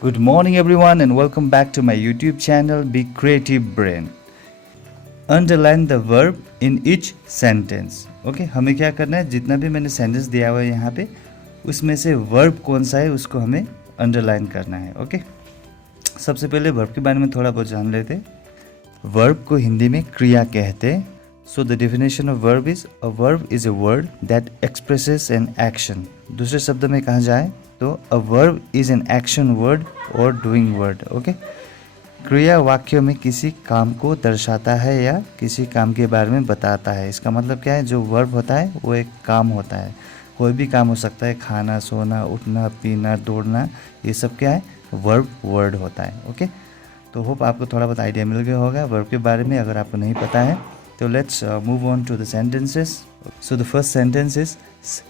Good morning, everyone, and welcome back to my YouTube channel, Be Creative Brain. Underline the verb in each sentence. Okay, हमें क्या करना है, जितना भी मैंने सेंटेंस दिया हुआ है यहाँ पे, उसमें से वर्ब कौन सा है उसको हमें अंडरलाइन करना है. ओके, सबसे पहले वर्ब के बारे में थोड़ा बहुत जान लेते हैं. वर्ब को हिंदी में क्रिया कहते हैं. So the definition of verb is a verb is a word that expresses an action. दूसरे शब्द में कहा जाए तो a verb is an action word और डूइंग वर्ड. ओके, क्रिया वाक्य में किसी काम को दर्शाता है या किसी काम के बारे में बताता है. इसका मतलब क्या है, जो वर्ब होता है वो एक काम होता है. कोई भी काम हो सकता है, खाना, सोना, उठना, पीना, दौड़ना, ये सब क्या है, वर्ब वर्ड होता है. ओके, तो होप आपको थोड़ा बहुत आइडिया मिल गया होगा वर्ब के बारे में. अगर आपको नहीं पता है तो let's move on to the sentences. So the first sentence is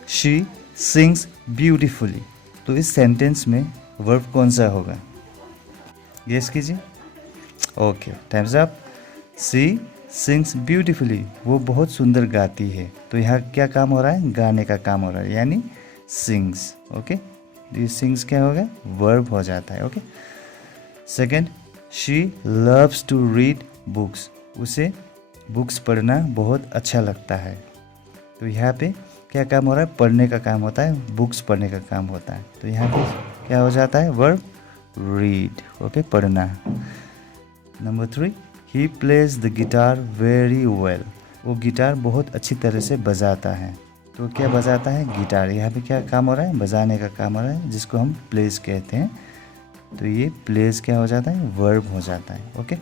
she sings beautifully. तो इस सेंटेंस में वर्ब कौन सा होगा, गेस कीजिए. Okay, time's up. She sings beautifully, वो बहुत सुंदर गाती है. तो यहाँ क्या काम हो रहा है, गाने का काम हो रहा है, यानी सिंग्स. ओके, ये सिंग्स क्या होगा, वर्ब हो जाता है. Okay, second, she loves to read books. उसे बुक्स पढ़ना बहुत अच्छा लगता है. तो यहाँ पे क्या काम हो रहा है, पढ़ने का काम होता है, बुक्स पढ़ने का काम होता है. तो यहाँ पे क्या हो जाता है, वर्ब रीड. ओके, पढ़ना. Number 3, he plays the guitar very well. वो गिटार बहुत अच्छी तरह से बजाता है. तो क्या बजाता है, गिटार. यहाँ पे क्या काम हो रहा है, बजाने का काम हो रहा है, जिसको हम प्लेज कहते हैं. तो ये प्लेज क्या हो जाता है, वर्ब हो जाता है. Okay,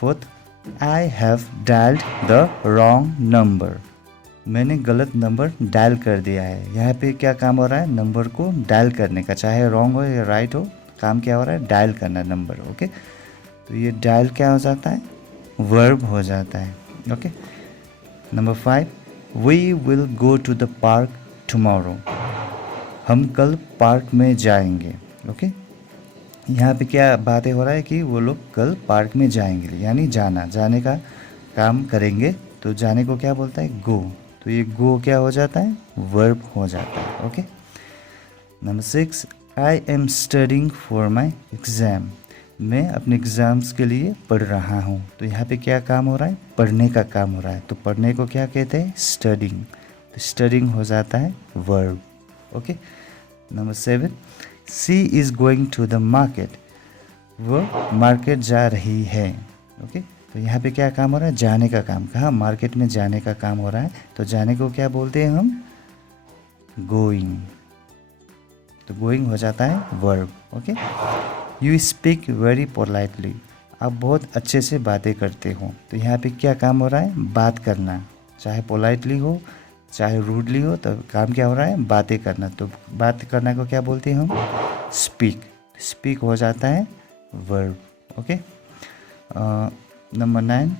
fourth, I have dialled the wrong number. मैंने गलत नंबर डायल कर दिया है. यहाँ पे क्या काम हो रहा है, नंबर को डायल करने का, चाहे रॉन्ग हो या राइट हो, काम क्या हो रहा है, डायल करना नंबर. ओके, तो ये डायल क्या हो जाता है, वर्ब हो जाता है. Okay, number 5, we will go to the park tomorrow. हम कल पार्क में जाएंगे. ओके, यहाँ पे क्या बातें हो रहा है कि वो लोग कल पार्क में जाएंगे, यानी जाना, जाने का काम करेंगे. तो जाने को क्या बोलता है, गो. तो ये गो क्या हो जाता है, वर्ब हो जाता है. Okay, number 6, I am studying for my exam. मैं अपने एग्ज़ाम्स के लिए पढ़ रहा हूँ. तो यहाँ पे क्या काम हो रहा है, पढ़ने का काम हो रहा है. तो पढ़ने को क्या कहते हैं, स्टडिंग. तो स्टडिंग हो जाता है verb. Okay, number 7, she is going to the market. वो मार्केट जा रही है. ओके, तो यहाँ पे क्या काम हो रहा है, जाने का काम. कहाँ, मार्केट में जाने का काम हो रहा है. तो जाने को क्या बोलते हैं हम, गोइंग. तो गोइंग हो जाता है verb. Okay, you speak very politely. आप बहुत अच्छे से बातें करते हो. तो यहाँ पे क्या काम हो रहा है, बात करना, चाहे पोलाइटली हो चाहे रूडली हो, तो काम क्या हो रहा है, बातें करना. तो बात करना को क्या बोलते हैं हम, स्पीक. स्पीक हो जाता है verb. Okay, number 9,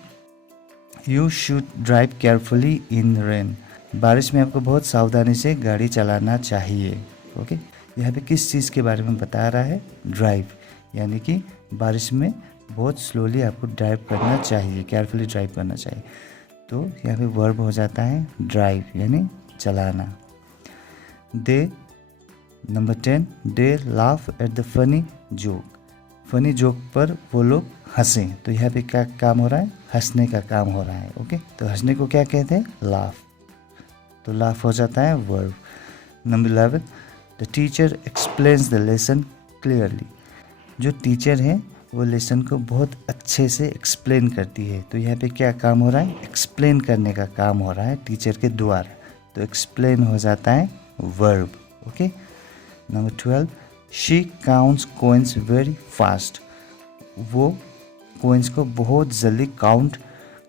you should drive carefully in rain. बारिश में आपको बहुत सावधानी से गाड़ी चलाना चाहिए. ओके, यहाँ पे किस चीज़ के बारे में बता रहा है, ड्राइव, यानी कि बारिश में बहुत स्लोली आपको ड्राइव करना चाहिए, केयरफुली ड्राइव करना चाहिए. तो यहाँ पे वर्ब हो जाता है ड्राइव, यानी चलाना. They, number 10, they laugh at the funny joke. Funny joke पर वो लोग हंसें. तो यहाँ पे क्या काम हो रहा है, हंसने का काम हो रहा है. ओके, तो हंसने को क्या कहते हैं, लाफ. तो लाफ हो जाता है verb. Number 11, the teacher explains the lesson clearly. जो टीचर है वो लेसन को बहुत अच्छे से एक्सप्लेन करती है. तो यहाँ पे क्या काम हो रहा है, एक्सप्लेन करने का काम हो रहा है टीचर के द्वारा. तो एक्सप्लेन हो जाता है verb. Okay, number 12, she counts coins very fast. वो कॉइन्स को बहुत जल्दी काउंट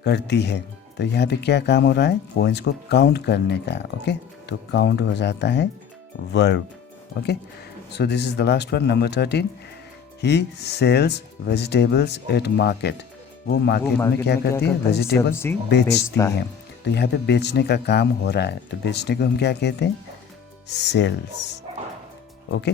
करती है. तो यहाँ पे क्या काम हो रहा है, कॉइन्स को काउंट करने का. ओके, तो काउंट हो जाता है verb. Okay, so this is the last one, number 13, he sells vegetables at market. वो मार्केट में क्या करती है, वेजिटेबल्स बेचती है. तो यहाँ पे बेचने का काम हो रहा है. तो बेचने को हम क्या कहते हैं, सेल्स. ओके,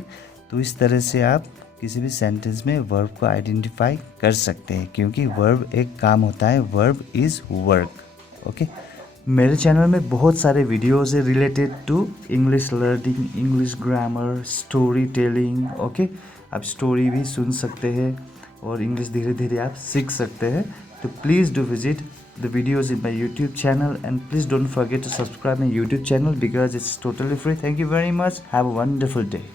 तो इस तरह से आप किसी भी सेंटेंस में वर्ब को आइडेंटिफाई कर सकते हैं, क्योंकि वर्ब एक काम होता है, वर्ब इज़ वर्क. ओके, मेरे चैनल में बहुत सारे वीडियोस है related to English learning, English grammar, story telling. Okay, आप स्टोरी भी सुन सकते हैं और इंग्लिश धीरे धीरे आप सीख सकते हैं. तो please do visit the videos in my YouTube channel, and please don't forget to subscribe my YouTube channel because it's totally free. Thank you very much. Have a wonderful day.